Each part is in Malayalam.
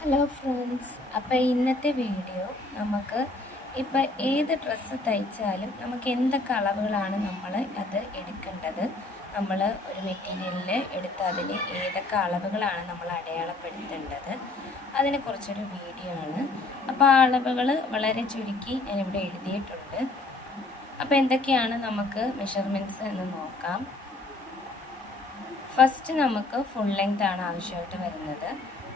ഹലോ ഫ്രണ്ട്സ്, അപ്പോൾ ഇന്നത്തെ വീഡിയോ നമുക്ക് ഇപ്പോൾ ഏത് ഡ്രസ്സ് തയ്ച്ചാലും നമുക്ക് എന്തൊക്കെ അളവുകളാണ് നമ്മൾ അത് എടുക്കേണ്ടത്, നമ്മൾ ഒരു മെറ്റീരിയലിൽ എടുത്ത് അതിൽ ഏതൊക്കെ അളവുകളാണ് നമ്മൾ അടയാളപ്പെടുത്തേണ്ടത്, അതിനെക്കുറിച്ചൊരു വീഡിയോ ആണ്. അപ്പോൾ ആ അളവുകൾ വളരെ ചുരുക്കി ഞാനിവിടെ എഴുതിയിട്ടുണ്ട്. അപ്പോൾ എന്തൊക്കെയാണ് നമുക്ക് മെഷർമെൻറ്റ്സ് എന്ന് നോക്കാം. ഫസ്റ്റ് നമുക്ക് ഫുൾ ലെങ്ത് ആണ് ആവശ്യമായിട്ട് വരുന്നത്.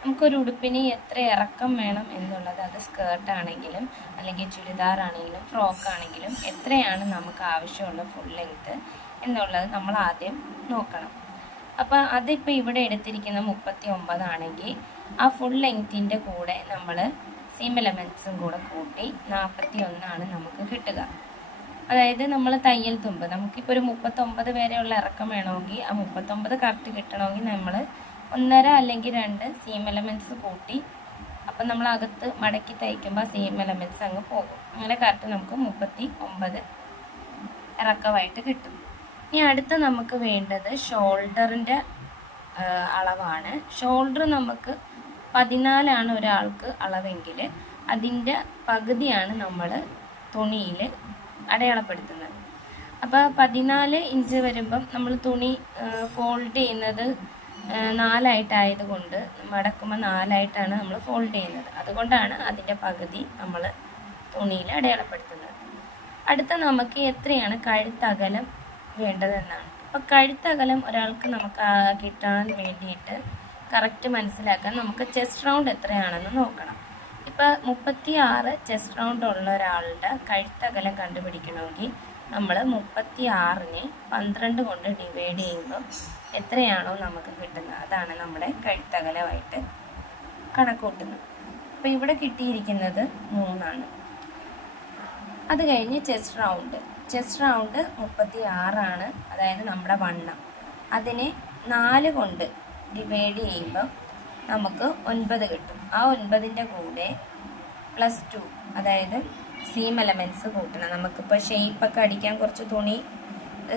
നമുക്കൊരു ഉടുപ്പിന് എത്ര ഇറക്കം വേണം എന്നുള്ളത്, അത് സ്കേർട്ടാണെങ്കിലും അല്ലെങ്കിൽ ചുരിദാറാണെങ്കിലും ഫ്രോക്കാണെങ്കിലും എത്രയാണ് നമുക്ക് ആവശ്യമുള്ള ഫുൾ ലെങ്ത്ത് എന്നുള്ളത് നമ്മൾ ആദ്യം നോക്കണം. അപ്പോൾ അതിപ്പോൾ ഇവിടെ എടുത്തിരിക്കുന്ന 39 ആണെങ്കിൽ ആ ഫുൾ ലെങ്ത്തിൻ്റെ കൂടെ നമ്മൾ സീം എലമെൻറ്റ്സും കൂടെ കൂട്ടി 41 ആണ് നമുക്ക് കിട്ടുക. അതായത് നമ്മൾ തയ്യൽ തുമ്പ് നമുക്കിപ്പോൾ ഒരു 39 വരെയുള്ള ഇറക്കം വേണമെങ്കിൽ ആ 39 കറക്റ്റ് കിട്ടണമെങ്കിൽ നമ്മൾ 1.5 അല്ലെങ്കിൽ 2 സീം എലമെൻറ്റ്സ് കൂട്ടി, അപ്പം നമ്മൾ അകത്ത് മടക്കി തയ്ക്കുമ്പോൾ സീം എലമെൻറ്റ്സ് അങ്ങ് പോകും. അങ്ങനെ കറക്റ്റ് നമുക്ക് 39 ഇറക്കമായിട്ട് കിട്ടും. ഇനി അടുത്ത് നമുക്ക് വേണ്ടത് ഷോൾഡറിൻ്റെ അളവാണ്. ഷോൾഡർ നമുക്ക് 14 ഒരാൾക്ക് അളവെങ്കിൽ അതിൻ്റെ പകുതിയാണ് നമ്മൾ തുണിയിൽ അടയാളപ്പെടുത്തുന്നത്. അപ്പോൾ 14 ഇഞ്ച് വരുമ്പം നമ്മൾ തുണി ഫോൾഡ് ചെയ്യുന്നത് 4ആയിട്ടായതുകൊണ്ട് മടക്കുമ്പോൾ 4ആയിട്ടാണ് നമ്മൾ ഫോൾഡ് ചെയ്യുന്നത്. അതുകൊണ്ടാണ് അതിൻ്റെ പകുതി നമ്മൾ തുണിയിൽ അടയാളപ്പെടുത്തുന്നത്. അടുത്ത നമുക്ക് എത്രയാണ് കഴുത്തകലം വേണ്ടതെന്നാണ്. അപ്പോൾ കഴുത്തകലം ഒരാൾക്ക് നമുക്ക് കിട്ടാൻ വേണ്ടിയിട്ട് കറക്റ്റ് മനസ്സിലാക്കാൻ നമുക്ക് ചെസ്റ്റ് റൗണ്ട് എത്രയാണെന്ന് നോക്കണം. ഇപ്പോൾ 36 ചെസ്റ്റ് റൗണ്ട് ഉള്ള ഒരാളുടെ കഴുത്തകലം കണ്ടുപിടിക്കണമെങ്കിൽ നമ്മൾ 36നെ 12 കൊണ്ട് ഡിവൈഡ് ചെയ്യുമ്പോൾ എത്രയാണോ നമുക്ക് കിട്ടുന്നത് അതാണ് നമ്മുടെ കഴുത്തകലമായിട്ട് കണക്കൂട്ടുന്നത്. അപ്പോൾ ഇവിടെ കിട്ടിയിരിക്കുന്നത് 3 അത് കഴിഞ്ഞ് ചെസ്റ്റ് റൗണ്ട് 36 അതായത് നമ്മുടെ വണ്ണം. അതിനെ 4 കൊണ്ട് ഡിവൈഡ് ചെയ്യുമ്പോൾ നമുക്ക് 9 കിട്ടും. ആ 9ൻ്റെ കൂടെ +2 അതായത് സീം എലമെൻറ്റ്സ് കൂട്ടണം. നമുക്കിപ്പോൾ ഷെയ്പ്പൊക്കെ അടിക്കാൻ കുറച്ച് തുണി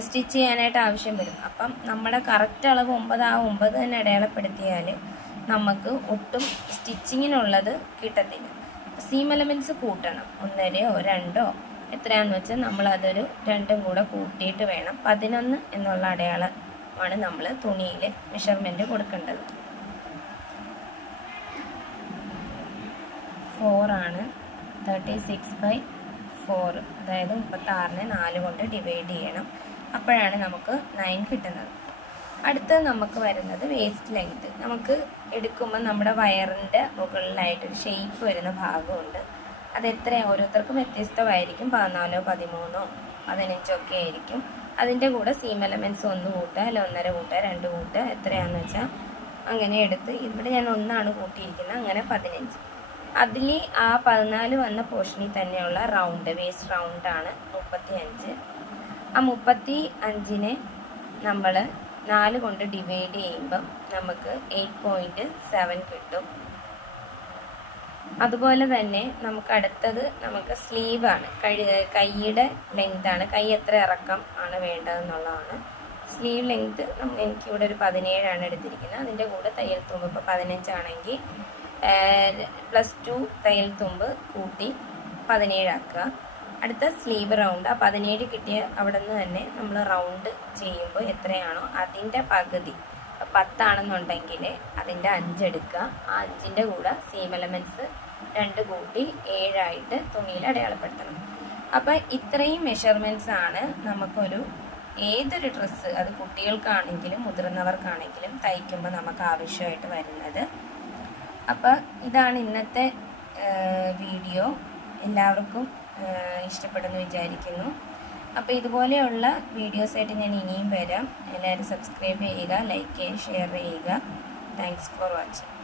സ്റ്റിച്ച് ചെയ്യാനായിട്ട് ആവശ്യം വരും. അപ്പം നമ്മുടെ കറക്റ്റ് അളവ് 9, ആ 9 തന്നെ അടയാളപ്പെടുത്തിയാൽ നമുക്ക് ഒട്ടും സ്റ്റിച്ചിങ്ങിനുള്ളത് കിട്ടത്തില്ല. സീം എലമെൻറ്റ്സ് കൂട്ടണം, 1.5 2 എത്രയാണെന്ന് വെച്ചാൽ നമ്മളതൊരു 2 കൂടെ കൂട്ടിയിട്ട് വേണം 11 എന്നുള്ള അടയാളമാണ് നമ്മൾ തുണിയിൽ മെഷർമെൻറ്റ് കൊടുക്കേണ്ടത്. 4 36/4 അതായത് 36നെ 4 കൊണ്ട് ഡിവൈഡ് ചെയ്യണം. അപ്പോഴാണ് നമുക്ക് 9 കിട്ടുന്നത്. അടുത്തത് നമുക്ക് വരുന്നത് വേസ്റ്റ് ലെങ്ത്. നമുക്ക് എടുക്കുമ്പോൾ നമ്മുടെ വയറിൻ്റെ മുകളിലായിട്ടൊരു ഷേപ്പ് വരുന്ന ഭാഗമുണ്ട്. അതെത്രയാണ് ഓരോരുത്തർക്കും വ്യത്യസ്തമായിരിക്കും. 14 13 15 ഒക്കെ ആയിരിക്കും. അതിൻ്റെ കൂടെ സീം എലമെൻറ്റ്സ് 1 കൂട്ടുക, അല്ല 1.5 കൂട്ടുക, 2 കൂട്ടുക, എത്രയാണെന്ന് വെച്ചാൽ അങ്ങനെ എടുത്ത് ഇവിടെ ഞാൻ 1 കൂട്ടിയിരിക്കുന്നത്, അങ്ങനെ 15. അതിൽ ആ 14 വന്ന പോർഷനിൽ തന്നെയുള്ള റൗണ്ട് വേസ്റ്റ് റൗണ്ടാണ് 35. ആ 35നെ നമ്മൾ 4 കൊണ്ട് ഡിവൈഡ് ചെയ്യുമ്പം നമുക്ക് 8.7 കിട്ടും. അതുപോലെ തന്നെ നമുക്ക് അടുത്തത് നമുക്ക് സ്ലീവാണ്. കൈയുടെ ലെങ്താണ്. കൈ എത്ര ഇറക്കം ആണ് വേണ്ടതെന്നുള്ളതാണ്. സ്ലീവ് ലെങ്ത് എനിക്കിവിടെ ഒരു 17 എടുത്തിരിക്കുന്നത്. അതിൻ്റെ കൂടെ തയ്യൽ തുമ്പ് ഇപ്പോൾ 15 ആണെങ്കിൽ +2 തയ്യൽ തുമ്പ് കൂട്ടി 17 ആക്കുക. അടുത്ത സ്ലീവ് റൗണ്ട്, ആ 17 കിട്ടിയ അവിടെ നിന്ന് തന്നെ നമ്മൾ റൗണ്ട് ചെയ്യുമ്പോൾ എത്രയാണോ അതിൻ്റെ പകുതി 10 ആണെന്നുണ്ടെങ്കിൽ അതിൻ്റെ 5 എടുക്കുക. ആ 5ൻ്റെ കൂടെ സീം എലമെൻറ്റ്സ് 2 കൂട്ടി 7 ആയിട്ട് തുണിയിൽ അടയാളപ്പെടുത്തണം. അപ്പോൾ ഇത്രയും മെഷർമെൻറ്റ്സ് ആണ് നമുക്കൊരു ഏതൊരു ഡ്രസ്സ്, അത് കുട്ടികൾക്കാണെങ്കിലും മുതിർന്നവർക്കാണെങ്കിലും തയ്ക്കുമ്പോൾ നമുക്ക് ആവശ്യമായിട്ട് വരുന്നത്. അപ്പോൾ ഇതാണ് ഇന്നത്തെ വീഡിയോ. എല്ലാവർക്കും ഇഷ്ടപ്പെടുമെന്ന് വിചാരിക്കുന്നു. അപ്പോൾ ഇതുപോലെയുള്ള വീഡിയോസായിട്ട് ഞാൻ ഇനിയും വരാം. എല്ലാവരും സബ്സ്ക്രൈബ് ചെയ്യുക, ലൈക്ക് ചെയ്യുക, ഷെയർ ചെയ്യുക. Thanks for watching.